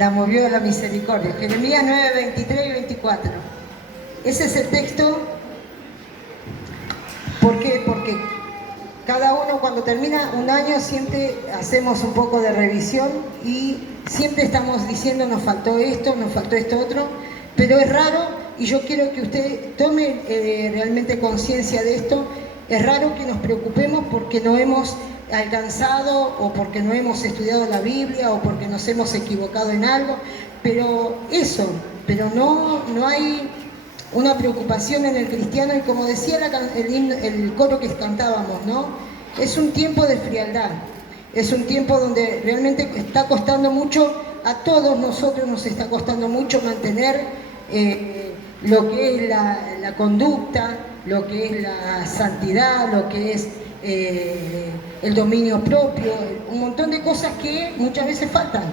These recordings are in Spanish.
La movió la misericordia. Jeremías 9, 23 y 24. Ese es el texto. ¿Por qué? Porque cada uno cuando termina un año siempre hacemos un poco de revisión y siempre estamos diciendo nos faltó esto otro, pero es raro y yo quiero que usted tome realmente conciencia de esto. Es raro que nos preocupemos porque no hemos alcanzado o porque no hemos estudiado la Biblia o porque nos hemos equivocado en algo, pero no hay una preocupación en el cristiano y como decía el coro que cantábamos, ¿no? Es un tiempo de frialdad, es un tiempo donde realmente está costando mucho, a todos nosotros nos está costando mucho mantener lo que es la conducta, lo que es la santidad, lo que es el dominio propio, un montón de cosas que muchas veces faltan.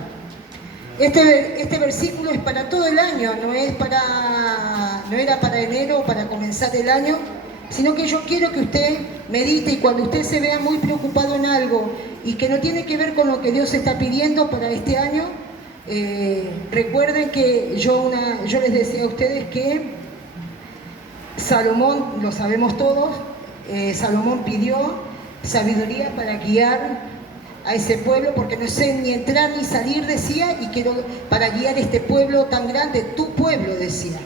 Este versículo es para todo el año, no era para enero o para comenzar el año, sino que yo quiero que usted medite y cuando usted se vea muy preocupado en algo y que no tiene que ver con lo que Dios está pidiendo para este año, recuerden que yo les decía a ustedes que Salomón, lo sabemos todos, Salomón pidió sabiduría para guiar a ese pueblo, porque no sé ni entrar ni salir, decía, y quiero para guiar este pueblo tan grande, tu pueblo, decía.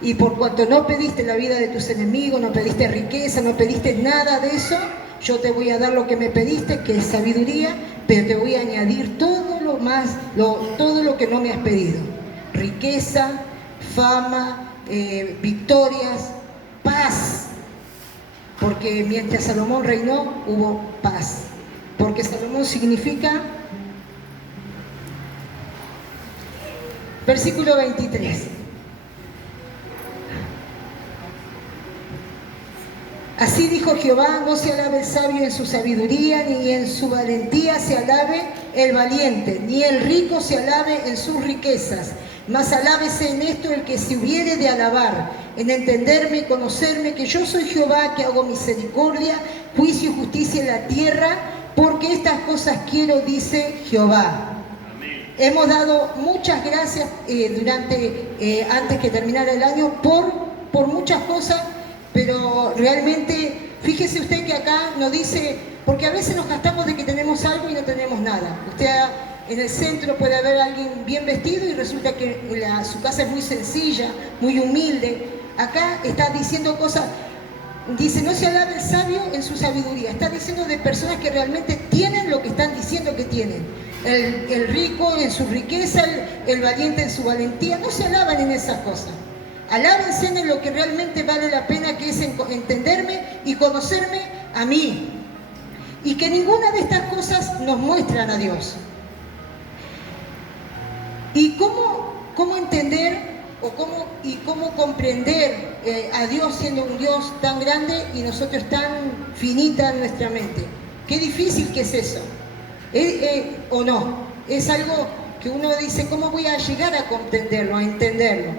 Y por cuanto no pediste la vida de tus enemigos, no pediste riqueza, no pediste nada de eso, yo te voy a dar lo que me pediste, que es sabiduría, pero te voy a añadir todo lo que no me has pedido. Riqueza, fama, victorias, paz. Porque mientras Salomón reinó, hubo paz. Porque Salomón significa, versículo 23. Así dijo Jehová, no se alabe el sabio en su sabiduría, ni en su valentía se alabe el valiente, ni el rico se alabe en sus riquezas. Mas alábese en esto el que se hubiere de alabar, en entenderme y conocerme, que yo soy Jehová, que hago misericordia, juicio y justicia en la tierra, porque estas cosas quiero, dice Jehová. Amén. Hemos dado muchas gracias antes que terminara el año por muchas cosas, pero realmente, fíjese usted que acá nos dice, porque a veces nos gastamos de que tenemos algo y no tenemos nada. Usted en el centro puede haber alguien bien vestido y resulta que su casa es muy sencilla, muy humilde. Acá está diciendo cosas. Dice, no se alabe el sabio en su sabiduría. Está diciendo de personas que realmente tienen lo que están diciendo que tienen. El rico en su riqueza, el valiente en su valentía. No se alaban en esas cosas. Alábense en lo que realmente vale la pena, que es entenderme y conocerme a mí. Y que ninguna de estas cosas nos muestran a Dios. ¿Y cómo entender cómo comprender a Dios siendo un Dios tan grande y nosotros tan finita en nuestra mente? Qué difícil que es eso. ¿O no? Es algo que uno dice, ¿cómo voy a llegar a comprenderlo, a entenderlo?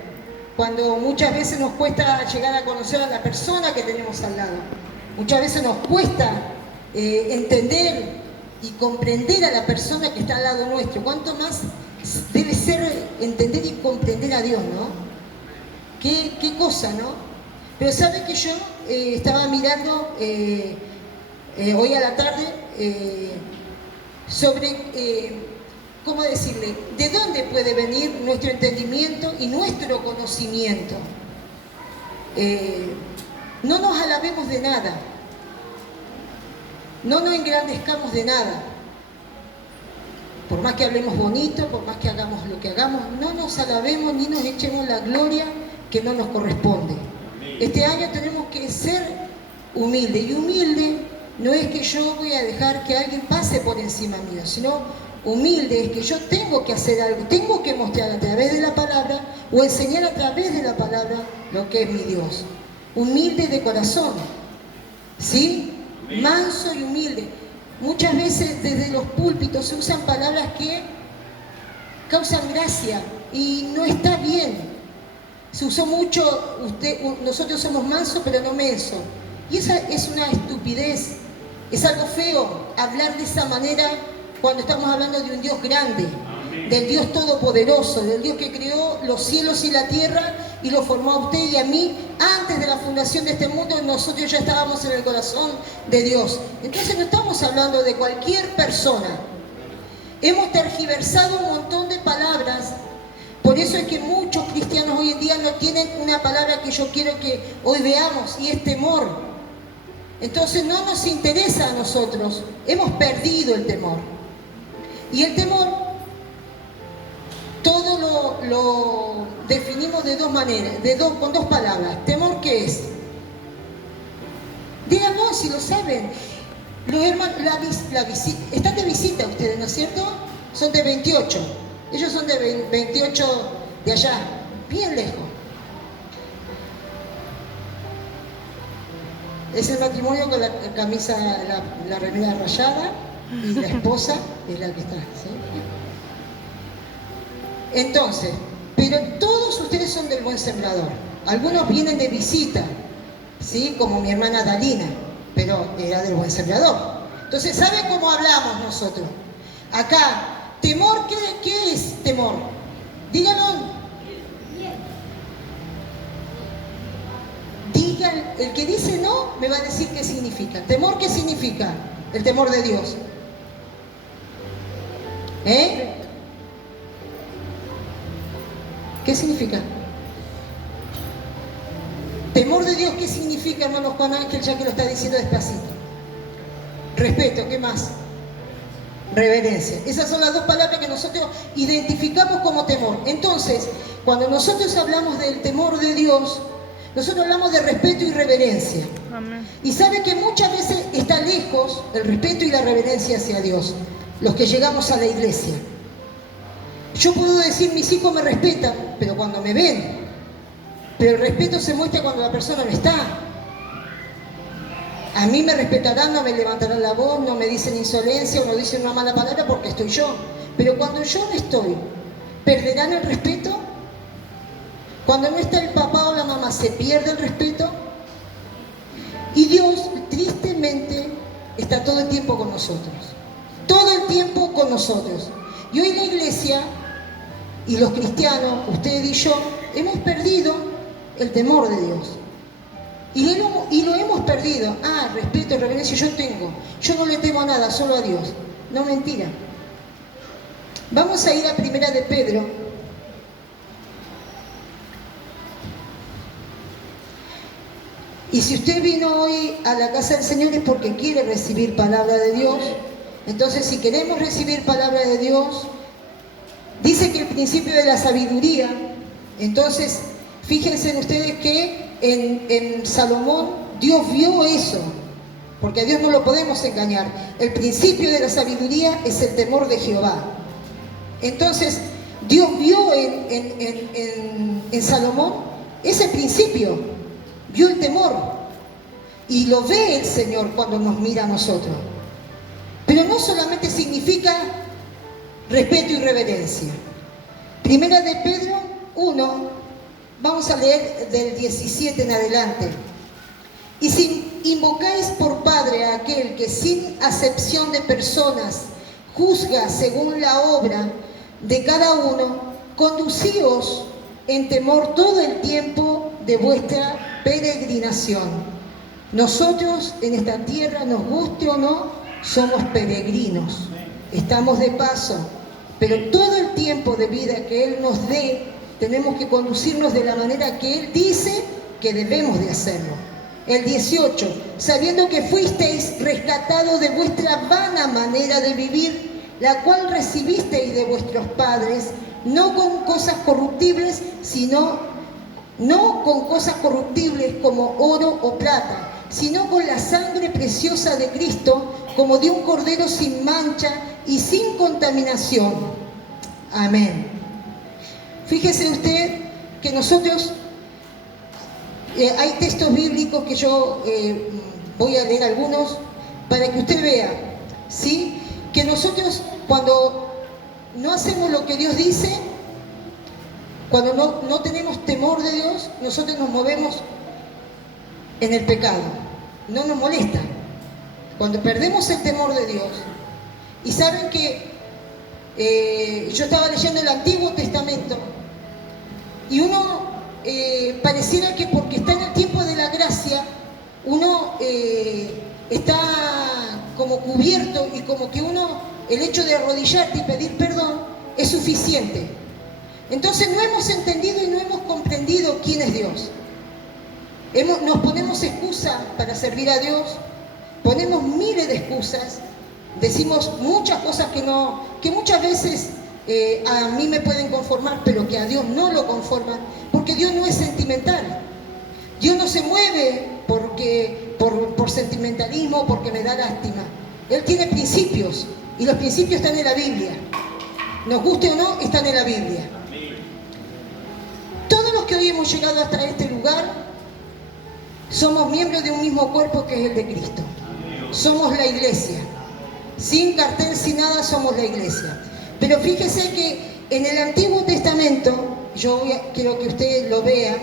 Cuando muchas veces nos cuesta llegar a conocer a la persona que tenemos al lado. Muchas veces nos cuesta entender y comprender a la persona que está al lado nuestro. ¿Cuánto más debe ser entender y comprender a Dios, ¿no? Qué cosa, ¿no? Pero sabe que yo estaba mirando hoy a la tarde sobre, ¿cómo decirle? ¿De dónde puede venir nuestro entendimiento y nuestro conocimiento? No nos alabemos de nada, no nos engrandezcamos de nada. Por más que hablemos bonito, por más que hagamos lo que hagamos, no nos alabemos ni nos echemos la gloria que no nos corresponde. Este año tenemos que ser humildes, y humilde no es que yo voy a dejar que alguien pase por encima mío, sino humilde es que yo tengo que hacer algo, tengo que mostrar a través de la palabra o enseñar a través de la palabra lo que es mi Dios. Humilde de corazón, ¿sí? Manso y humilde. Muchas veces desde los púlpitos se usan palabras que causan gracia y no está bien. Se usó mucho, nosotros somos mansos pero no mensos. Y esa es una estupidez, es algo feo hablar de esa manera cuando estamos hablando de un Dios grande. del Dios Todopoderoso, del Dios que creó los cielos y la tierra y lo formó a usted y a mí antes de la fundación de este mundo. Nosotros ya estábamos en el corazón de Dios. Entonces no estamos hablando de cualquier persona. Hemos tergiversado un montón de palabras. Por eso es que muchos cristianos hoy en día no tienen una palabra que yo quiero que hoy veamos, y es temor. Entonces no nos interesa a nosotros. Hemos perdido el temor. Y el temor, todo lo definimos de dos maneras, con dos palabras. ¿Temor qué es? Díganlo si lo saben. Los hermanos, están de visita ustedes, ¿no es cierto? Son de 28. Ellos son de 28 de allá, bien lejos. Es el matrimonio con la camisa, la remera rayada, y la esposa es la que está, ¿sí? Entonces, pero todos ustedes son del Buen Sembrador. Algunos vienen de visita, ¿sí? Como mi hermana Dalina, pero era del Buen Sembrador. Entonces, ¿saben cómo hablamos nosotros? Acá, temor, ¿qué es temor? Díganlo. Digan, el que dice no, me va a decir qué significa. ¿Temor qué significa? El temor de Dios. ¿Qué significa? Temor de Dios, ¿qué significa, hermano Juan Ángel, ya que lo está diciendo despacito? Respeto, ¿qué más? Reverencia. Esas son las dos palabras que nosotros identificamos como temor. Entonces, cuando nosotros hablamos del temor de Dios, nosotros hablamos de respeto y reverencia. Amén. Y sabe que muchas veces está lejos el respeto y la reverencia hacia Dios, los que llegamos a la iglesia. Yo puedo decir, mis hijos me respetan, pero cuando me ven. Pero el respeto se muestra cuando la persona no está. A mí me respetarán, no me levantarán la voz, no me dicen insolencia o no dicen una mala palabra porque estoy yo. Pero cuando yo no estoy, ¿perderán el respeto? Cuando no está el papá o la mamá, ¿se pierde el respeto? Y Dios, tristemente, está todo el tiempo con nosotros. Todo el tiempo con nosotros. Y hoy la iglesia y los cristianos, ustedes y yo, hemos perdido el temor de Dios. Y lo hemos perdido. Respeto y reverencia yo tengo. Yo no le temo a nada, solo a Dios. No, mentira. Vamos a ir a Primera de Pedro. Y si usted vino hoy a la casa del Señor es porque quiere recibir palabra de Dios. Entonces, si queremos recibir palabra de Dios, dice que el principio de la sabiduría. Entonces, fíjense ustedes que en Salomón Dios vio eso, porque a Dios no lo podemos engañar. El principio de la sabiduría es el temor de Jehová. Entonces, Dios vio en Salomón ese principio, vio el temor, y lo ve el Señor cuando nos mira a nosotros. Pero no solamente significa respeto y reverencia. Primera de Pedro 1, vamos a leer del 17 en adelante. Y si invocáis por Padre a aquel que sin acepción de personas juzga según la obra de cada uno, conducíos en temor todo el tiempo de vuestra peregrinación. Nosotros en esta tierra, nos guste o no, somos peregrinos, estamos de paso, pero todo el tiempo de vida que Él nos dé, tenemos que conducirnos de la manera que Él dice que debemos de hacerlo. El 18, sabiendo que fuisteis rescatados de vuestra vana manera de vivir, la cual recibisteis de vuestros padres, no con cosas corruptibles, no con cosas corruptibles como oro o plata, sino con la sangre preciosa de Cristo, como de un cordero sin mancha y sin contaminación. Amén. Fíjese usted que nosotros, hay textos bíblicos que yo voy a leer algunos para que usted vea, ¿sí? Que nosotros cuando no hacemos lo que Dios dice, cuando no tenemos temor de Dios, nosotros nos movemos en el pecado. No nos molesta. Cuando perdemos el temor de Dios, y saben que Yo estaba leyendo el Antiguo Testamento y uno pareciera que porque está en el tiempo de la gracia, uno está como cubierto y como que el hecho de arrodillarte y pedir perdón es suficiente. Entonces no hemos entendido y no hemos comprendido quién es Dios. Nos ponemos excusas para servir a Dios, ponemos miles de excusas, decimos muchas cosas que muchas veces a mí me pueden conformar, pero que a Dios no lo conforman, porque Dios no es sentimental. Dios no se mueve por sentimentalismo, porque me da lástima. Él tiene principios, y los principios están en la Biblia. Nos guste o no, están en la Biblia. Todos los que hoy hemos llegado hasta este lugar somos miembros de un mismo cuerpo que es el de Cristo. Somos la iglesia. Sin cartel, sin nada, somos la iglesia. Pero fíjese que en el Antiguo Testamento, quiero que usted lo vea,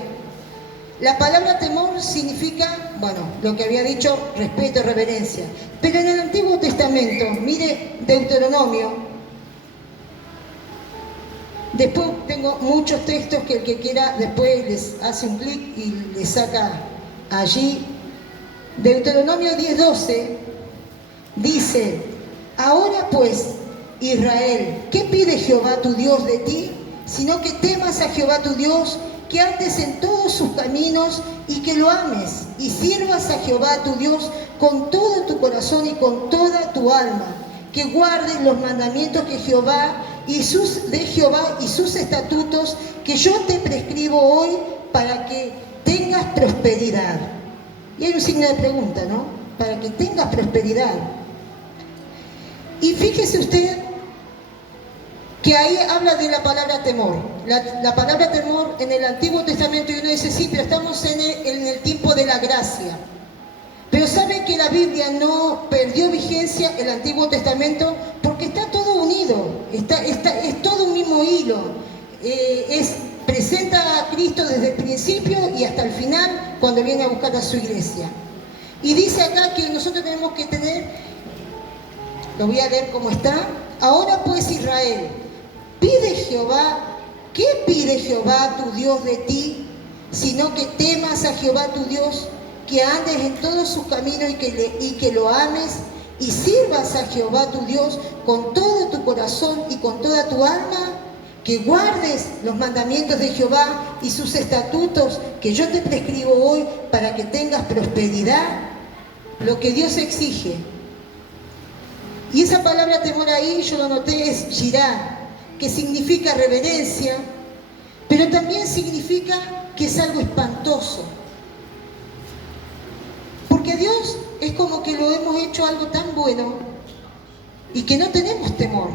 la palabra temor significa, bueno, lo que había dicho, respeto, reverencia. Pero en el Antiguo Testamento, mire Deuteronomio, después tengo muchos textos que el que quiera después les hace un clic y le saca allí. Deuteronomio 10:12 dice: ahora pues, Israel, ¿qué pide Jehová tu Dios de ti? Sino que temas a Jehová tu Dios, que andes en todos sus caminos y que lo ames y sirvas a Jehová tu Dios con todo tu corazón y con toda tu alma, que guardes los mandamientos de Jehová y sus estatutos que yo te prescribo hoy para que tengas prosperidad. Y hay un signo de pregunta, ¿no? Para que tengas prosperidad. Y fíjese usted que ahí habla de la palabra temor. La palabra temor en el Antiguo Testamento, y uno dice, sí, pero estamos en el tiempo de la gracia. Pero ¿sabe que la Biblia no perdió vigencia, el Antiguo Testamento? Porque está todo unido, es todo un mismo hilo. Presenta a Cristo desde el principio y hasta el final, cuando viene a buscar a su iglesia. Y dice acá que nosotros tenemos que tener, lo voy a leer como está: ahora pues, Israel, ¿qué pide Jehová tu Dios de ti? Sino que temas a Jehová tu Dios, que andes en todos sus caminos y que lo ames y sirvas a Jehová tu Dios con todo tu corazón y con toda tu alma, que guardes los mandamientos de Jehová y sus estatutos que yo te prescribo hoy para que tengas prosperidad. Lo que Dios exige. Y esa palabra temor ahí, yo lo noté, es yirá, que significa reverencia, pero también significa que es algo espantoso. Porque a Dios es como que lo hemos hecho algo tan bueno y que no tenemos temor.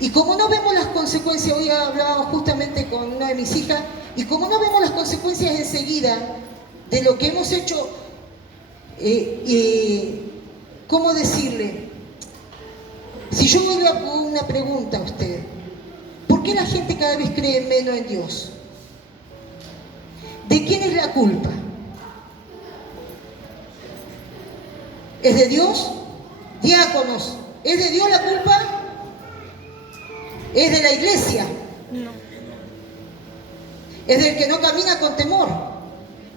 Y como no vemos las consecuencias, hoy hablábamos justamente con una de mis hijas, y como no vemos las consecuencias enseguida de lo que hemos hecho, ¿cómo decirle? Si yo voy a una pregunta a usted, ¿por qué la gente cada vez cree menos en Dios? ¿De quién es la culpa? ¿Es de Dios? Diáconos, ¿es de Dios la culpa? ¿Es de la iglesia? No. Es del que no camina con temor,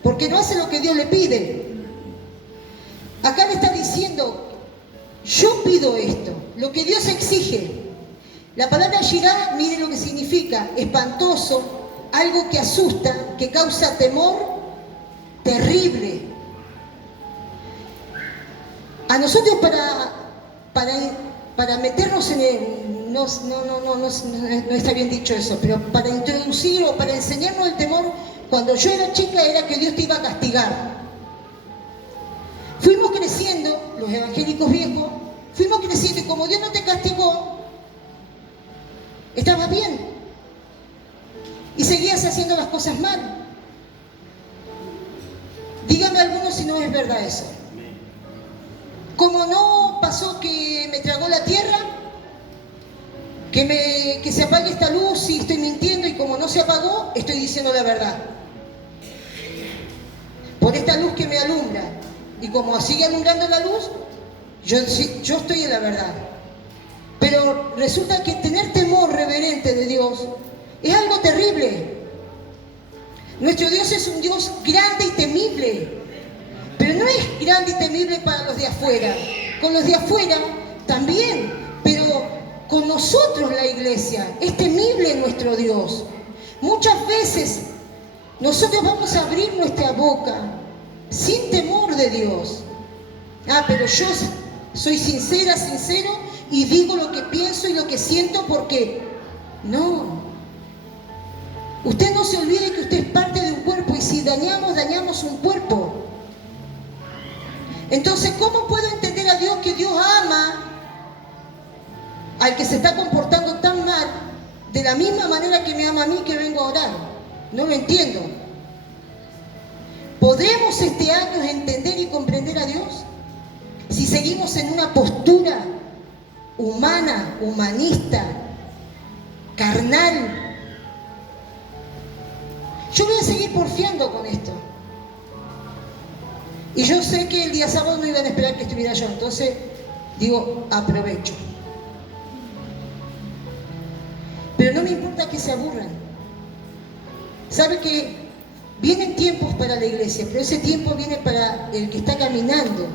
porque no hace lo que Dios le pide. Acá le está diciendo, yo pido esto, lo que Dios exige. La palabra yirá, mire lo que significa: espantoso, algo que asusta, que causa temor, terrible. A nosotros para meternos en el... No está bien dicho eso, pero para introducir o para enseñarnos el temor, cuando yo era chica, era que Dios te iba a castigar. Fuimos creciendo, los evangélicos viejos, fuimos creciendo, y como Dios no te castigó, estabas bien. Y seguías haciendo las cosas mal. Dígame algunos si no es verdad eso. Como no pasó que me tragó la tierra, que se apague esta luz y estoy mintiendo, y como no se apagó, estoy diciendo la verdad. Por esta luz que me alumbra, y como sigue alumbrando la luz, yo estoy en la verdad. Pero resulta que tener temor reverente de Dios es algo terrible. Nuestro Dios es un Dios grande y temible, pero no es grande y temible para los de afuera. Con los de afuera también, pero con nosotros la iglesia es temible nuestro Dios. Muchas veces nosotros vamos a abrir nuestra boca sin temor de Dios. Pero yo soy sincera, sincero y digo lo que pienso y lo que siento porque no. Usted no se olvide que usted es parte de un cuerpo y si dañamos, dañamos un cuerpo. Entonces, ¿cómo puedo entender a Dios que Dios ama al que se está comportando tan mal de la misma manera que me ama a mí que vengo a orar? No lo entiendo. ¿Podremos este año entender y comprender a Dios? Si seguimos en una postura humana, humanista, carnal. Yo voy a seguir porfiando con esto. Y yo sé que el día sábado no iban a esperar que estuviera yo, entonces digo, aprovecho. Pero no me importa que se aburran. Sabe que vienen tiempos para la iglesia, pero ese tiempo viene para el que está caminando.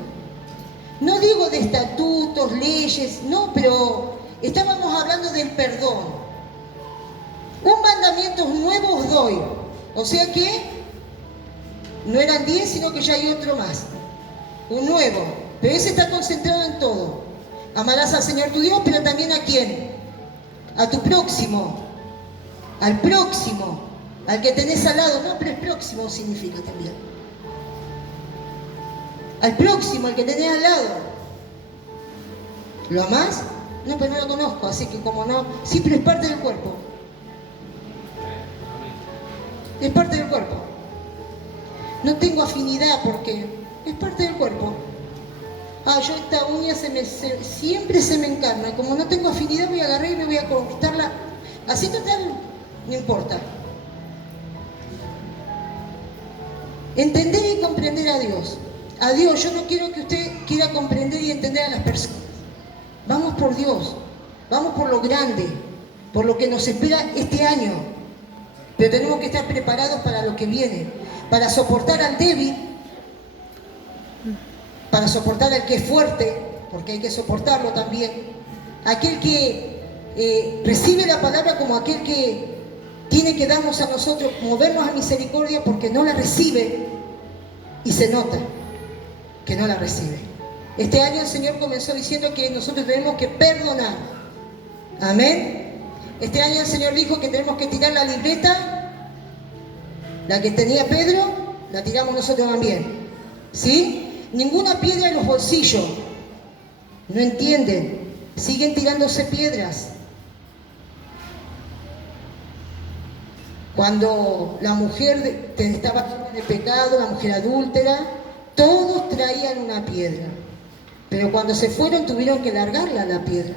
No digo de estatutos, leyes, no, pero estábamos hablando del perdón. Un mandamiento nuevo os doy. O sea que no eran 10, sino que ya hay otro más. Un nuevo. Pero ese está concentrado en todo. Amarás al Señor tu Dios, pero también ¿a quién? A tu próximo. Al próximo. Al que tenés al lado. No, pero es próximo significa también. Al próximo, al que tenés al lado. ¿Lo amás? No, pero no lo conozco, así que como no... Sí, pero es parte del cuerpo. Es parte del cuerpo. No tengo afinidad porque es parte del cuerpo. Yo esta uña siempre se me encarna. Como no tengo afinidad voy a agarrar y me voy a cortarla. Así total, no importa. Entender y comprender a Dios. A Dios, yo no quiero que usted quiera comprender y entender a las personas. Vamos por Dios. Vamos por lo grande. Por lo que nos espera este año. Pero tenemos que estar preparados para lo que viene, para soportar al débil, para soportar al que es fuerte, porque hay que soportarlo también, aquel que recibe la palabra como aquel que tiene que darnos a nosotros, movernos a misericordia porque no la recibe y se nota que no la recibe. Este año el Señor comenzó diciendo que nosotros tenemos que perdonar. Amén. Este año el Señor dijo que tenemos que tirar la libreta, la que tenía Pedro, la tiramos nosotros también. ¿Sí? Ninguna piedra en los bolsillos. No entienden. Siguen tirándose piedras. Cuando la mujer estaba llena de pecado, la mujer adúltera, todos traían una piedra. Pero cuando se fueron tuvieron que largarla la piedra.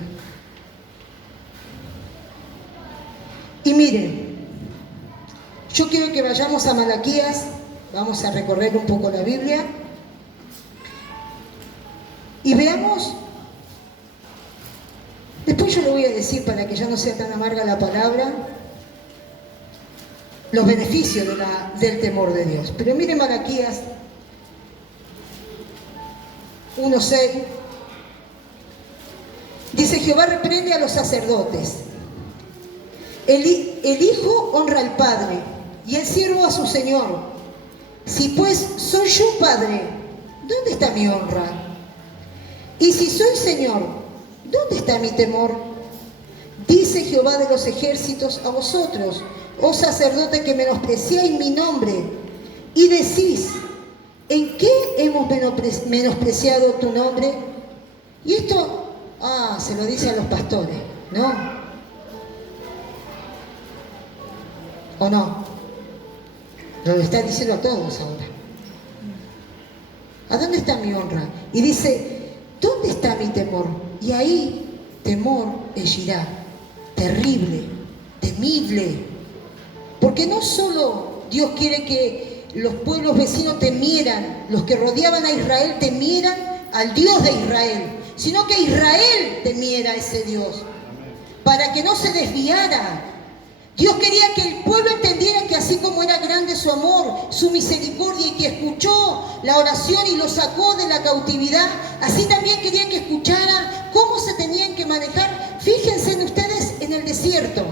Y miren, yo quiero que vayamos a Malaquías, vamos a recorrer un poco la Biblia y veamos, después yo lo voy a decir para que ya no sea tan amarga la palabra, los beneficios del temor de Dios. Pero miren Malaquías 1:6, dice: Jehová reprende a los sacerdotes. El hijo honra al padre y el siervo a su señor. Si pues soy yo padre, ¿dónde está mi honra? Y si soy señor, ¿dónde está mi temor? Dice Jehová de los ejércitos a vosotros, oh sacerdote, que menospreciáis mi nombre y decís: ¿en qué hemos menospreciado tu nombre? Y esto, se lo dice a los pastores, ¿no? ¿O no? Lo está diciendo a todos ahora. ¿A dónde está mi honra? Y dice: ¿dónde está mi temor? Y ahí, temor es Yirá, terrible, temible. Porque no solo Dios quiere que los pueblos vecinos temieran, los que rodeaban a Israel temieran al Dios de Israel, sino que Israel temiera a ese Dios, para que no se desviara. Dios quería que el pueblo entendiera que así como era grande su amor, su misericordia, y que escuchó la oración y lo sacó de la cautividad, así también quería que escuchara cómo se tenían que manejar. Fíjense en ustedes en el desierto,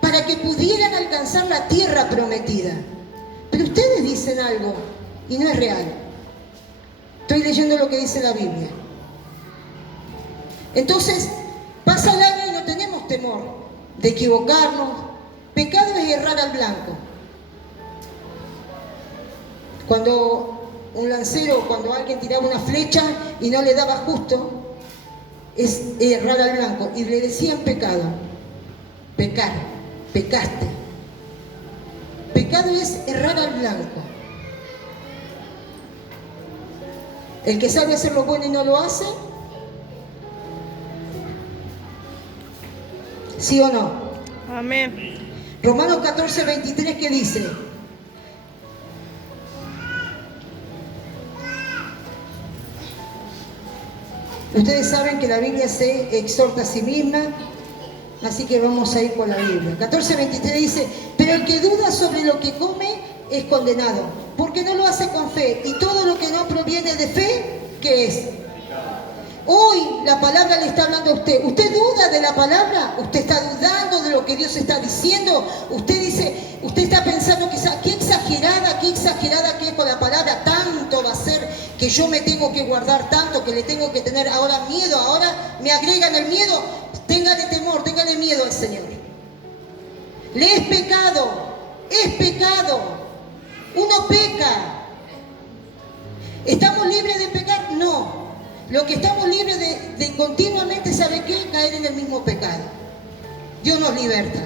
para que pudieran alcanzar la tierra prometida. Pero ustedes dicen algo y no es real. Estoy leyendo lo que dice la Biblia. Entonces, pasa el año y no tenemos temor de equivocarnos. Pecado es errar al blanco. Cuando un lancero, cuando alguien tiraba una flecha y no le daba justo, es errar al blanco. Y le decían pecado. Pecar, pecaste. Pecado es errar al blanco. El que sabe hacer lo bueno y no lo hace, ¿sí o no? Amén. Romanos 14, 23, ¿qué dice? Ustedes saben que la Biblia se exhorta a sí misma, así que vamos a ir con la Biblia. 14, 23 dice, pero el que duda sobre lo que come es condenado, porque no lo hace con fe, y todo lo que no proviene de fe, ¿qué es? Hoy la palabra le está hablando a usted. ¿Usted duda de la palabra? ¿Usted está dudando de lo que Dios está diciendo? Usted dice, usted está pensando quizás, qué exagerada que es con la palabra. Tanto va a ser que yo me tengo que guardar tanto, que le tengo que tener ahora miedo. Ahora me agregan el miedo. Téngale temor, téngale miedo al Señor. Le es pecado. Es pecado. Uno peca. ¿Estamos libres de pecar? No. Lo que estamos libres de continuamente, ¿sabe qué? Caer en el mismo pecado. Dios nos liberta.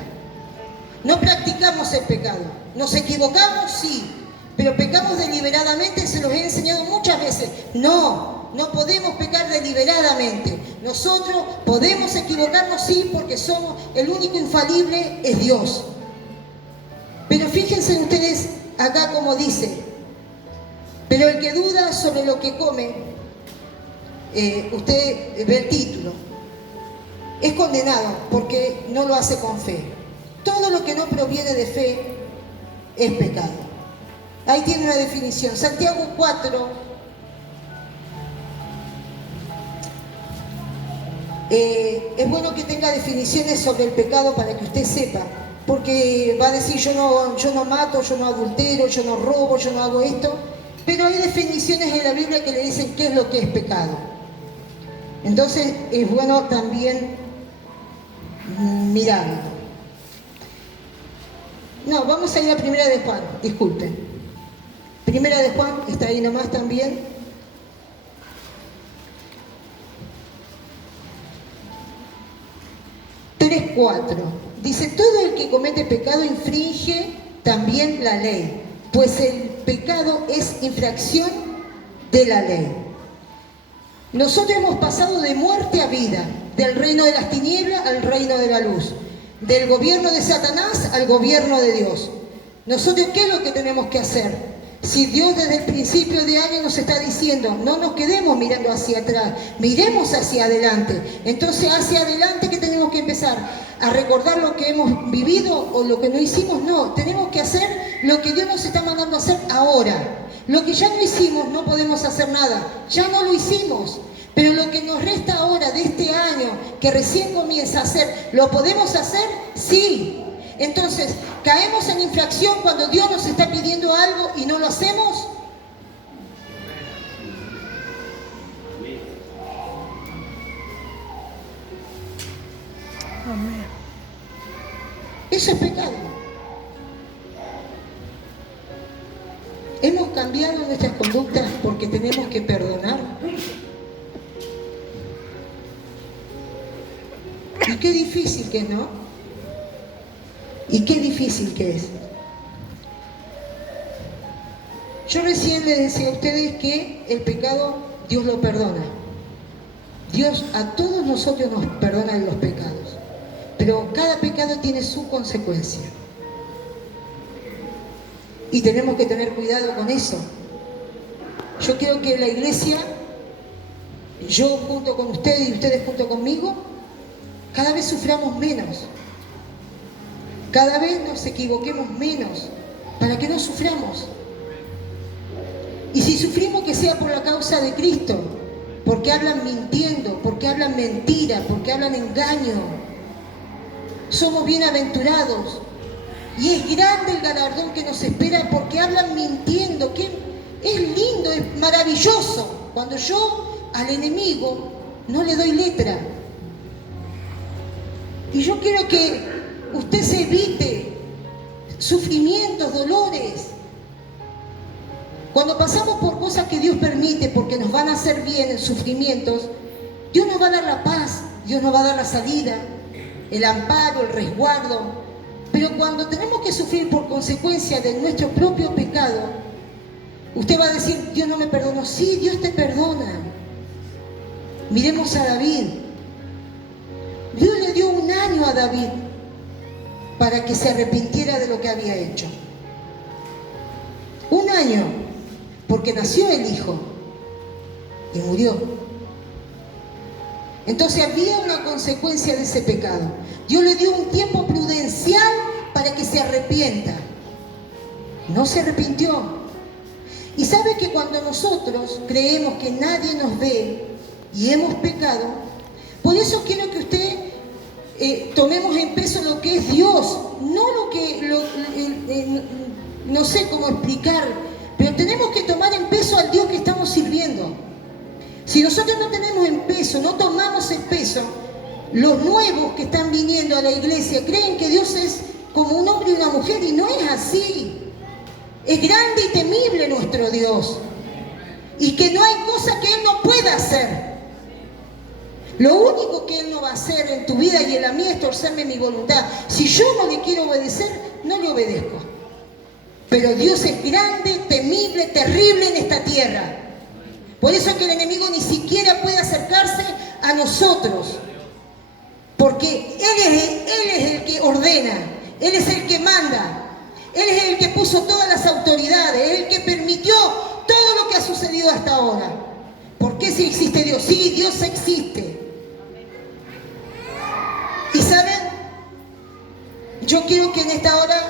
No practicamos el pecado. ¿Nos equivocamos? Sí. Pero pecamos deliberadamente, se los he enseñado muchas veces. No podemos pecar deliberadamente. Nosotros podemos equivocarnos, sí, porque somos, el único infalible es Dios. Pero fíjense ustedes acá como dice, pero el que duda sobre lo que come, usted ve el título, es condenado porque no lo hace con fe. Todo lo que no proviene de fe es pecado. Ahí tiene una definición. Santiago 4. Es bueno que tenga definiciones sobre el pecado para que usted sepa, porque va a decir yo no mato, yo no adultero, yo no robo, yo no hago esto, pero hay definiciones en la Biblia que le dicen qué es lo que es pecado. Entonces es bueno también mirarlo. No, vamos a ir a Primera de Juan, disculpen. Primera de Juan, está ahí nomás también. Tres, 4. Dice, todo el que comete pecado infringe también la ley, pues el pecado es infracción de la ley. Nosotros hemos pasado de muerte a vida, del reino de las tinieblas al reino de la luz, del gobierno de Satanás al gobierno de Dios. Nosotros, ¿qué es lo que tenemos que hacer? Si Dios desde el principio de año nos está diciendo, no nos quedemos mirando hacia atrás, miremos hacia adelante. Entonces, hacia adelante, ¿qué tenemos que empezar? ¿A recordar lo que hemos vivido o lo que no hicimos? No, tenemos que hacer lo que Dios nos está mandando a hacer ahora. Lo que ya no hicimos, no podemos hacer nada. Ya no lo hicimos. Pero lo que nos resta ahora de este año, que recién comienza a hacer, ¿lo podemos hacer? Sí. Entonces, ¿caemos en infracción cuando Dios nos está pidiendo algo y no lo hacemos? Amén. Eso es pecado. Hemos cambiado nuestras conductas porque tenemos que perdonar. Y qué difícil que es, ¿no? Y qué difícil que es. Yo recién les decía a ustedes que el pecado Dios lo perdona. Dios a todos nosotros nos perdona los pecados. Pero cada pecado tiene su consecuencia. Y tenemos que tener cuidado con eso. Yo quiero que la iglesia yo junto con ustedes y ustedes junto conmigo, cada vez suframos menos. Cada vez nos equivoquemos menos para que no suframos. Y si sufrimos, que sea por la causa de Cristo, porque hablan mintiendo, porque hablan mentira, porque hablan engaño. Somos bienaventurados y es grande el galardón que nos espera porque hablan mintiendo, que es lindo, es maravilloso cuando yo al enemigo no le doy letra. Y yo quiero que usted se evite sufrimientos, dolores. Cuando pasamos por cosas que Dios permite porque nos van a hacer bien en sufrimientos, Dios nos va a dar la paz, Dios nos va a dar la salida, el amparo, el resguardo. Pero cuando tenemos que sufrir por consecuencia de nuestro propio pecado, usted va a decir, Dios no me perdonó. Sí, Dios te perdona. Miremos a David. Dios le dio 1 año a David para que se arrepintiera de lo que había hecho. 1 año, porque nació el hijo y murió. Entonces había una consecuencia de ese pecado. Dios le dio un tiempo prudencial para que se arrepienta. No se arrepintió. Y sabe que cuando nosotros creemos que nadie nos ve y hemos pecado, por eso quiero que usted tomemos en peso lo que es Dios, no no sé cómo explicar, pero tenemos que tomar en peso al Dios que estamos sirviendo. Si nosotros no tenemos en peso, no tomamos en peso, los nuevos que están viniendo a la iglesia creen que Dios es como un hombre y una mujer, y no es así. Es grande y temible nuestro Dios, y que no hay cosa que Él no pueda hacer. Lo único que Él no va a hacer en tu vida y en la mía es torcerme mi voluntad. Si yo no le quiero obedecer, no le obedezco. Pero Dios es grande, temible, terrible en esta tierra. Por eso que el enemigo ni siquiera puede acercarse a nosotros. Porque Él es el que ordena, Él es el que manda, Él es el que puso todas las autoridades, Él es el que permitió todo lo que ha sucedido hasta ahora. ¿Por qué si existe Dios? Sí, Dios existe. Y saben, yo quiero que en esta hora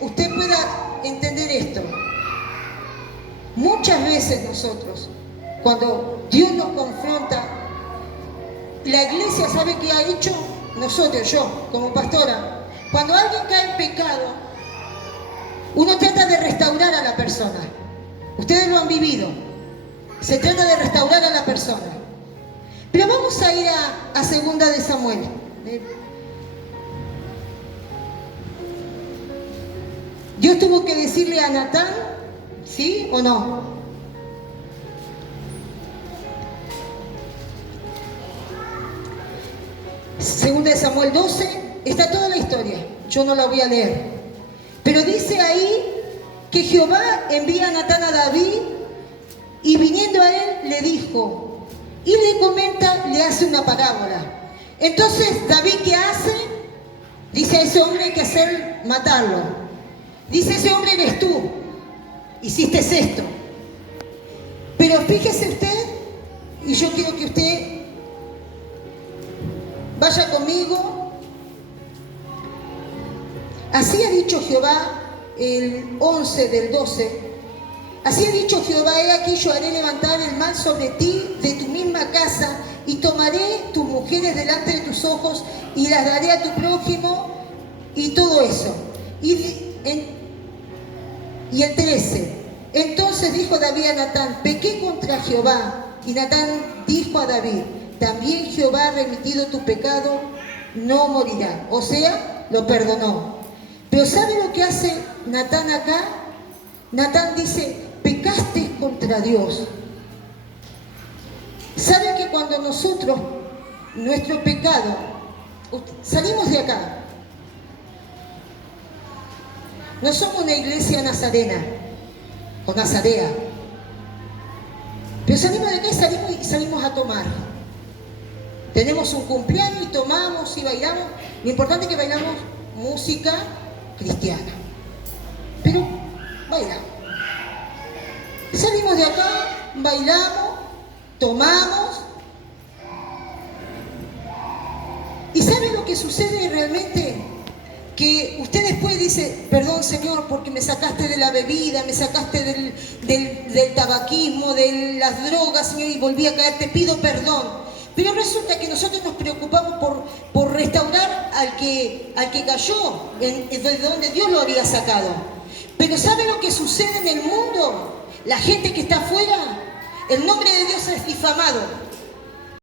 usted pueda entender esto. Muchas veces nosotros, cuando Dios nos confronta, la iglesia sabe qué ha hecho. Nosotros, yo, como pastora, cuando alguien cae en pecado, uno trata de restaurar a la persona. Ustedes lo han vivido. Se trata de restaurar a la persona. Pero vamos a ir a 2 de Samuel. Dios tuvo que decirle a Natán, ¿sí o no? Segunda de Samuel 12, está toda la historia, yo no la voy a leer. Pero dice ahí que Jehová envía a Natán a David y viniendo a él le dijo, y le comenta, le hace una parábola. Entonces David, ¿qué hace? Dice a ese hombre hay que hacer, matarlo. Dice ese hombre eres tú, hiciste esto. Pero fíjese usted, y yo quiero que usted vaya conmigo. Así ha dicho Jehová, el 11 del 12. Así ha dicho Jehová, he aquí yo haré levantar el mal sobre ti de tu misma casa y tomaré tus mujeres delante de tus ojos y las daré a tu prójimo y todo eso. Y el 13. Entonces dijo David a Natán, pequé contra Jehová. Y Natán dijo a David, también Jehová ha remitido tu pecado, no morirá. O sea, lo perdonó. Pero ¿sabe lo que hace Natán acá? Natán dice, pecaste contra Dios. ¿Sabe que cuando nosotros, nuestro pecado, salimos de acá? No somos una iglesia nazarena o nazarea. Pero salimos de acá y salimos a tomar. Tenemos un cumpleaños y tomamos y bailamos. Lo importante es que bailamos música cristiana. Pero bailamos. Salimos de acá, bailamos, tomamos que sucede realmente? Que usted después dice, perdón Señor, porque me sacaste de la bebida, me sacaste del tabaquismo, de las drogas, Señor, y volví a caer, te pido perdón. Pero resulta que nosotros nos preocupamos por restaurar al que cayó, de donde Dios lo había sacado. Pero ¿sabe lo que sucede en el mundo? La gente que está afuera, el nombre de Dios es difamado.